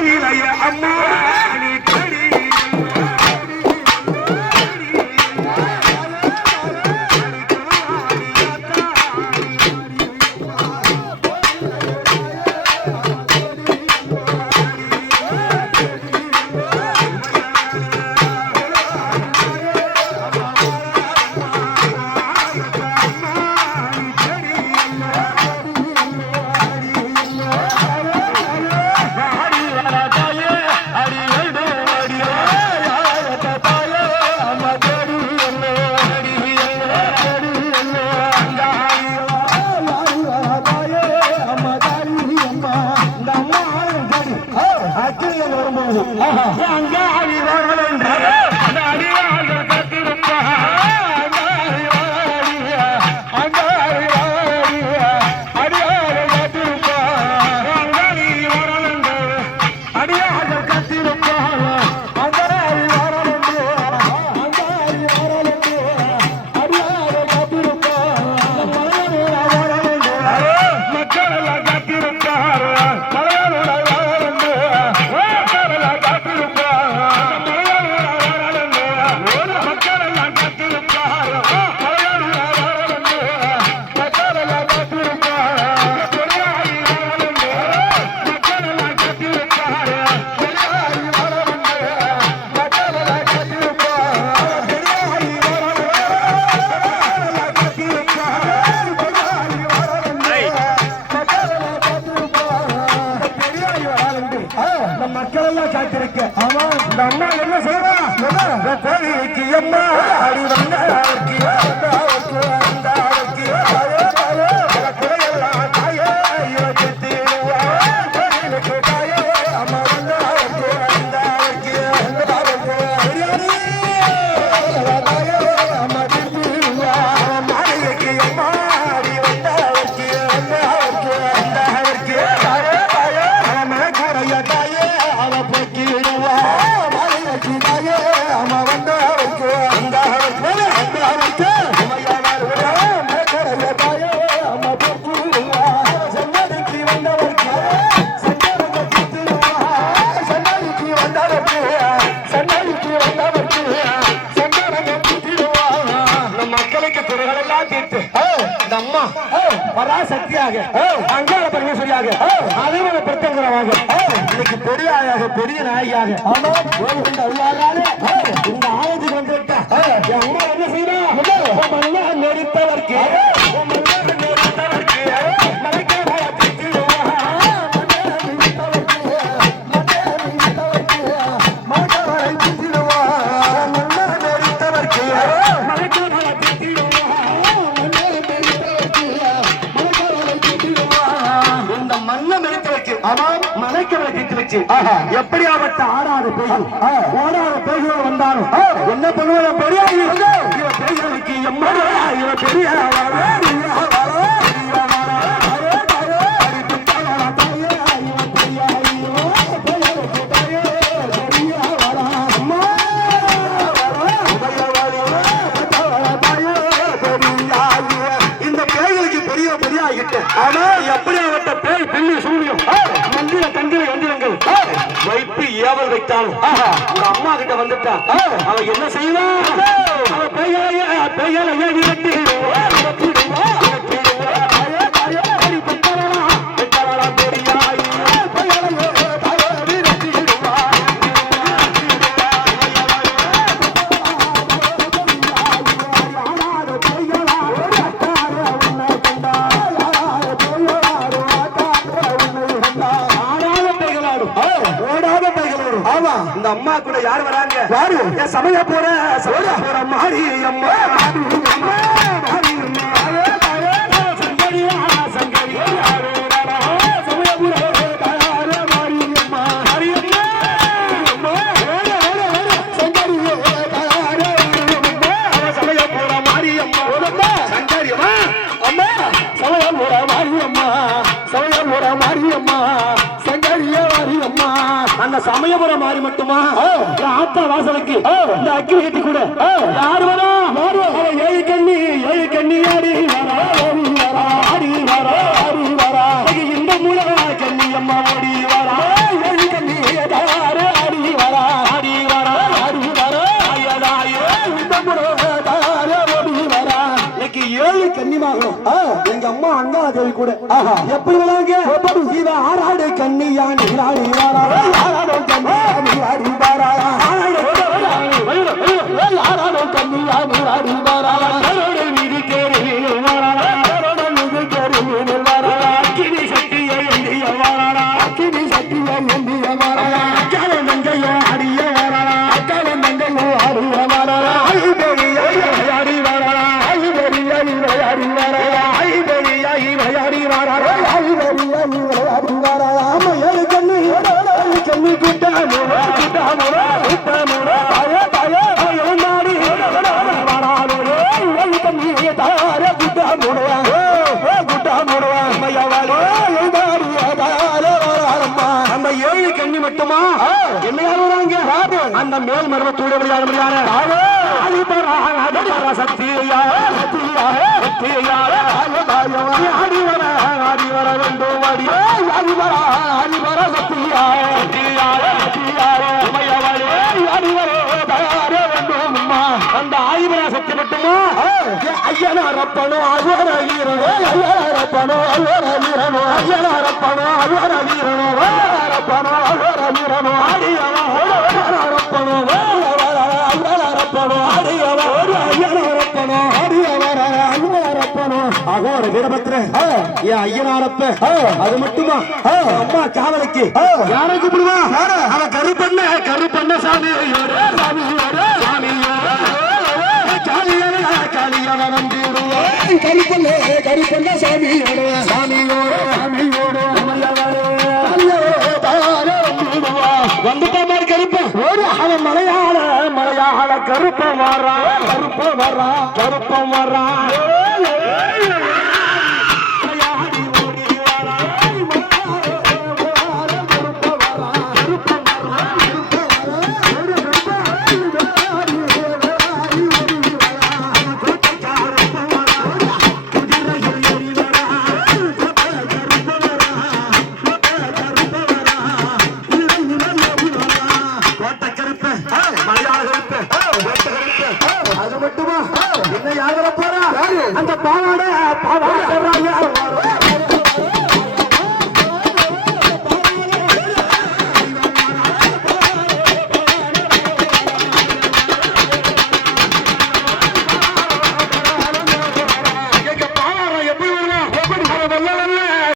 கோயிலைய அம்மா அங்காடி மக்கள் எல்லாம் காத்திருக்க. ஆமா. இந்த அம்மா என்ன சொல்றா? கோழிக்கு அம்மா அடி வந்தாருக்கு பராசக்தியாக அங்காள பரமேஸ்வரியாக அனைவர பிரத்தங்கரமாக இன்னைக்கு பெரிய ஆயாக பெரிய நாயாக கோவிந்த அல்லாதாலே இந்த ஆயுதம் வந்துவிட்டா. என் அம்மா என்ன செய்யணும் மல்லா நெறித்தவர்க்கு. வச்சு மலைக்கவலை தீர்த்து வச்சு. எப்படியாப்பட்ட ஆடாத பேய்கள்? ஓடாத பேய்கள் வந்தாலும் என்ன பண்ணுவாங்க பெரிய இவ பேய்களுக்கு எம்மா இவ பெரிய வைத்தாலும் உங்க அம்மா கிட்ட வந்துட்டா அவ என்ன செய்வா? அவ பேயாய பேயால ஏவி ஆமா இந்த அம்மா கூட யார் வராங்க யாரு என் சமய போற சமய போற மாறி அம்மா மாறி அம்மா மாறி அம்மா சங்கரியா சங்கரியா சமயபுரம் மாறி மட்டுமா ஆத்தா வாசலுக்கு இந்த அக்கினி கட்டி கூட. யாரு வரா? ஏழு கண்ணி ஏழு கண்ணி ஆடி வரா ஆடி வரா ஆடி வரா இந்த மூல கண்ணி அம்மா ஓடி வரா. ஏழு கண்ணி ஆடி வரா ஆடி வரா ஆடி வரா இந்த இன்னைக்கு ஏழு கன்னிமாகணும் எங்க அம்மா அண்ணா தேவி கூட. எப்படி விளாங்க இவ கண்ணியா நீராடி வாரா. ஆறாடு கன்னியா நீராடி வாரா. ஆறாடு கன்னியா நீராடி வாரா. மட்டுமா என்ன யார் வராங்க? அந்த மேல் மர்மத்தோடு விளையாட முடியாது. சக்தியா சக்தியா சக்தியா ஆடி வர ஆடி வர வேண்டும் ஆடி ஆடி வர ஆடி வர சக்தியா சக்தியா சக்தியா உமையவளே வர அந்த ஆய்வர சக்தி மட்டுமா? ஐயனாரப்பனோ அழுவர வீரனோ ஐயனாரப்பனோ வீரனோ ஐயனாரப்பனோ அழுவர வீரனோ ஐயனாரப்பனோ வீரனோ அகோர வீரபத்ர ஏன் ஐயனாரப்ப அது மட்டுமா அம்மா காவலுக்கு யாரை கூப்பிடுவா அவ கருப்பண்ண கருப்பண்ண சாமி சாமி சாமி கருப்பண்ணே கருப்பண்ண சாமியோட சாமியோட சாமியோட கருப்ப வரா கருப்ப வரா கருப்ப வரா. அந்த பாவாடை பாவாடை.